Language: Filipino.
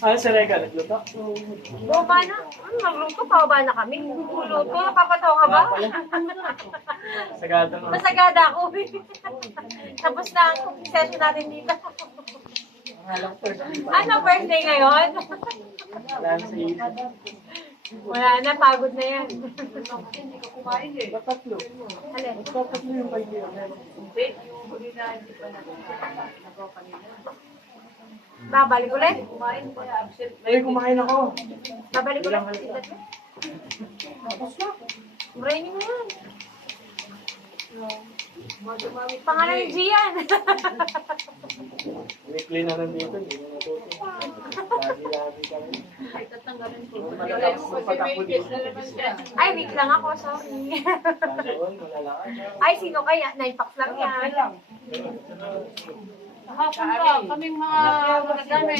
Ano si Rega? Nagluto? Bumaba na. Magluto, pababa na kami. Luto, napapatawa ka ba? Sagada mo. Masagada ako. Tapos na ang cooking session natin dito. Ano, birthday ngayon? Wala na sa isip. Wala na, pagod na yan. Hindi ka kumain eh. Batatlo. Alin? Batatlo yung pag-iyo. Hindi, yung huli na hindi pa nagawa kanina. Babalik ulit? Kumain kaya absent. Ay, kumain ako. Babalik ulit? Tapos na. Brainy mo yan. Pangalan ni Gian. Weekly na nandito, hindi mo natuto. Lagi-lagi kami. Ay, tatanggalin ko. Malakas mo pag ako dito. Ay, week lang ako, sorry. Sana all, malalakas. Ay, sino kaya? 9 packs lang yan. Kahapon pa, kaming mga magagami.